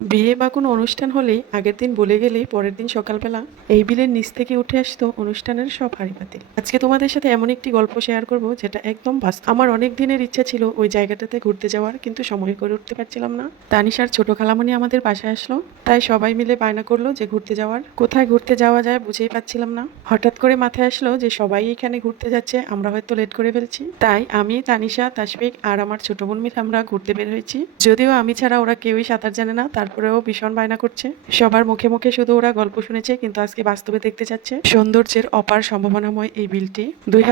বিয়ে বা কোনো অনুষ্ঠান হলেই আগের দিন বলে গেলেই পরের দিন সকালবেলা এই বিলের নিচ থেকে উঠে আসতো অনুষ্ঠানের সব হাড়ি পাতিল আজকে তোমাদের সাথে এমন একটি গল্প শেয়ার করব যেটা একদম বাস্তব। আমার অনেক দিনের ইচ্ছা ছিল ওই জায়গাটাতে ঘুরতে যাওয়ার, কিন্তু সময় করে উঠতে পারছিলাম না। তানিশার ছোট খালামণি আমাদের বাসায় আসলো, তাই সবাই মিলে বায়না করল যে ঘুরতে যাওয়ার। কোথায় ঘুরতে যাওয়া যায় বুঝেই পাচ্ছিলাম না। হঠাৎ করে মাথায় আসলো যে সবাই এখানে ঘুরতে যাচ্ছে, আমরা হয়তো লেট করে ফেলছি। তাই আমি, তানিশা, তাসফিক আর আমার ছোট বোন মিলে আমরা ঘুরতে বের হয়েছি। যদিও আমি ছাড়া ওরা কেউই সাঁতার জানে না তারপরেও ভীষণ বায়না করছে। সবার মুখে মুখে শুধু ওরা গল্প শুনেছে, কিন্তু আজকে বাস্তবে দেখতে যাচ্ছে সৌন্দর্যের অপার সম্ভাবনাময় এই বিলটি। দুই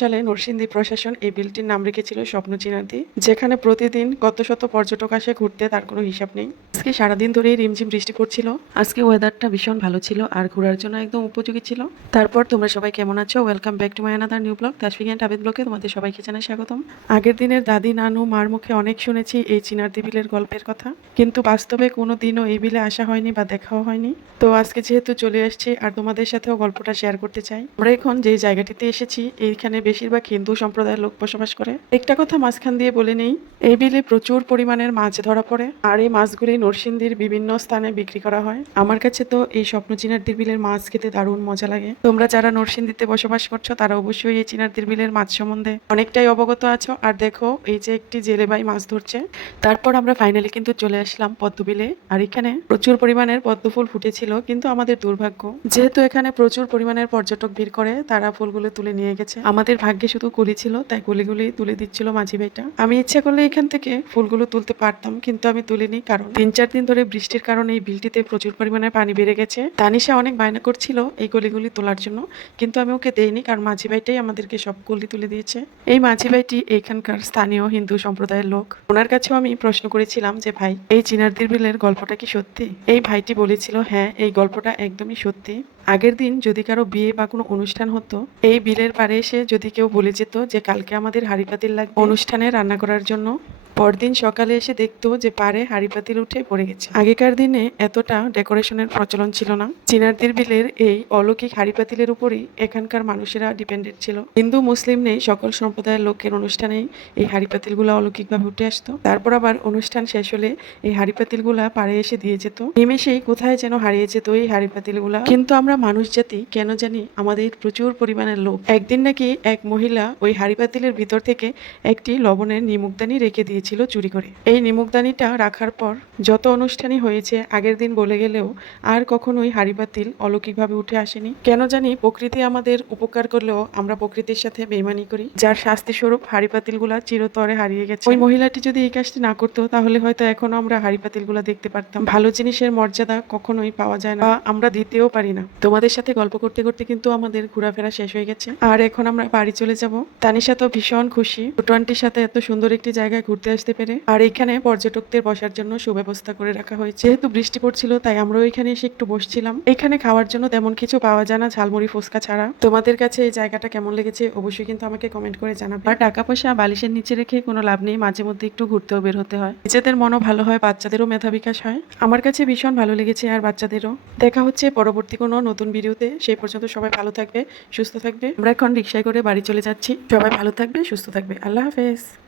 সালে নরসিংদী প্রশাসন এই বিলটির নাম রেখেছিল স্বপ্ন চিনাদি যেখানে প্রতিদিন কত শত পর্যটক আসে ঘুরতে, তার কোনো হিসাব নেই। আজকে সারাদিন ধরেই রিমঝিম বৃষ্টি পড়ছিল। আজকে ওয়েদারটা ভীষণ ভালো ছিল আর ঘোরার জন্য একদম উপযোগী ছিল। তারপর তোমরা সবাই কেমন আছো? Welcome back to my another new blog Tasfiq and Abed ব্লগে তোমাদের সবাইকে জানাই স্বাগতম। আগের দিনের দাদি, নানু, মার মুখে অনেক শুনেছি এই চিনারদি বিলের গল্পের কথা। কিন্তু বাস্তবে কোনো দিনও এই বিলে আসা হয়নি বা দেখাও হয়নি। তো আজকে যেহেতু চলে আসছি আর তোমাদের সাথেও গল্পটা শেয়ার করতে চাই, আমরা এখন যে জায়গাটিতে এসেছি, এইখানে বেশিরভাগ হিন্দু সম্প্রদায়ের লোক বসবাস করে। একটা কথা মাঝখান দিয়ে বলে নেই এই বিলে প্রচুর পরিমাণের মাছ ধরা পড়ে আর এই মাছগুলি নরসিংদীর বিভিন্ন স্থানে বিক্রি করা হয়। আমার কাছে তো এই স্বপ্ন চিনারদির বিলের মাছ খেতে দারুণ মজা লাগে। তোমরা যারা নরসিংদীতে বসবাস করছ, তারা অবশ্যই এই চিনারদির বিলের মাছ সম্বন্ধে অনেকটাই অবগত আছো। আর দেখো, এই যে একটি জেলে ভাই মাছ ধরছে। তারপর আমরা ফাইনালি কিন্তু চলে আসলাম পদ্মবিলে। আর এখানে প্রচুর পরিমাণের পদ্ম ফুল ফুটেছিল, কিন্তু আমাদের দুর্ভাগ্য, যেহেতু এখানে প্রচুর পরিমাণের পর্যটক ভিড় করে, তারা ফুলগুলো তুলে নিয়ে গেছে। আমাদের ভাগ্যে শুধু কলি ছিল, তাই কলিগুলি তুলে দিচ্ছিল মাঝি ভাইটা। আমি ইচ্ছা করলে এখান থেকে ফুলগুলো তুলতে পারতাম, কিন্তু আমি তুলিনি, কারণ তিন চার দিন ধরে বৃষ্টির কারণে এই বিলটিতে প্রচুর পরিমাণে পানি বেড়ে গেছে। তানিশা অনেক বায়না করছিল এই গলিগুলি তোলার জন্য, কিন্তু আমি ওকে দেইনি, কারণ মাঝি ভাইটাই আমাদেরকে সব গলি তুলে দিয়েছে। এই মাঝি ভাইটি এখানকার স্থানীয় হিন্দু সম্প্রদায়ের লোক। ওনার কাছেও আমি প্রশ্ন করেছিলাম যে, ভাই, এই চিনারদির বিলের গল্পটা কি সত্যি? এই ভাইটি বলেছিল হ্যাঁ এই গল্পটা একদমই সত্যি। আগের দিন যদি কারও বিয়ে বা কোনো অনুষ্ঠান হতো, এই বিলের পারে এসে যদি কেউ বলে যেত যে, কালকে আমাদের হাড়ি লাগবে অনুষ্ঠানে রান্না করার জন্য পরদিন সকালে এসে দেখতো যে পারে হাড়ি পাতিল উঠে পড়ে গেছে। আগেকার দিনে এতটা ডেকোরেশনের প্রচলন ছিল না। চিনারদির বিলের এই অলৌকিক হাড়ি পাতিলের উপরই এখানকার মানুষেরা ডিপেন্ডেন্ট ছিল। হিন্দু, মুসলিম নেই, সকল সম্প্রদায়ের লোকের অনুষ্ঠানেই এই হাড়ি পাতিলগুলো অলৌকিকভাবে উঠে আসতো। তারপর আবার অনুষ্ঠান শেষ হলে এই হাড়ি পাতিলগুলা পাড়ে এসে দিয়ে যেত। নিমেষেই কোথায় যেন হারিয়ে যেত এই হাড়ি পাতিলগুলা। কিন্তু আমরা মানুষ জাতি, কেন জানি আমাদের প্রচুর পরিমাণের লোক একদিন নাকি এক মহিলা ওই হাড়ি পাতিলের ভিতর থেকে একটি লবণের নিমুকদানি রেখে দিয়েছিল চুরি করে। এই নিমুকদানিটা রাখার পর যত অনুষ্ঠানই হয়েছে, আগের দিন বলে গেলেও আর কখনোই হাড়ি পাতিল অলৌকিকভাবে উঠে আসেনি। কেন জানি প্রকৃতি আমাদের উপকার করলেও আমরা প্রকৃতির সাথে বেইমানি করি, যার শাস্তি স্বরূপ হাড়ি পাতিলগুলা চিরতরে হারিয়ে গেছে। ওই মহিলাটি যদি এই কাজটি না করতো, তাহলে হয়তো এখনও আমরা হাড়ি পাতিলগুলা দেখতে পারতাম। ভালো জিনিসের মর্যাদা কখনোই পাওয়া যায় না আমরা দিতেও পারি না। তোমাদের সাথে গল্প করতে করতে কিন্তু আমাদের ঘোরাফেরা শেষ হয়ে গেছে। আর এখন আমরা বাড়ি চলে যাব। তানিশা তো ভীষণ খুশি। ছোট আন্টির সাথে এত সুন্দর একটি জায়গায় ঘুরতে আসতে পেরে। আর এখানে পর্যটকদের বসার জন্য সুব্যবস্থা করে রাখা হয়েছে। যেহেতু বৃষ্টি পড়ছিল, তাই আমরাও এখানে এসে একটু বসছিলাম। এখানে খাওয়ার জন্য তেমন কিছু পাওয়া যায় না, ঝালমুড়ি, ফুচকা ছাড়া। তোমাদের কাছে এই জায়গাটা কেমন লেগেছে অবশ্যই কিন্তু আমাকে কমেন্ট করে জানাবে। আর টাকা পয়সা বালিশের নিচে রেখে কোনো লাভ নেই, মাঝে মধ্যে একটু ঘুরতেও বের হতে হয়। নিজেদের মনও ভালো হয়, বাচ্চাদেরও মেধা বিকাশ হয়। আমার কাছে ভীষণ ভালো লেগেছে আর বাচ্চাদেরও। দেখা হচ্ছে পরবর্তী কোনো নতুন ভিডিওতে। সেই পর্যন্ত সবাই ভালো থাকবে, সুস্থ থাকবে। আমরা এখন রিক্সায় করে বাড়ি চলে যাচ্ছি। সবাই ভালো থাকবে, সুস্থ থাকবে। আল্লাহ হাফেজ।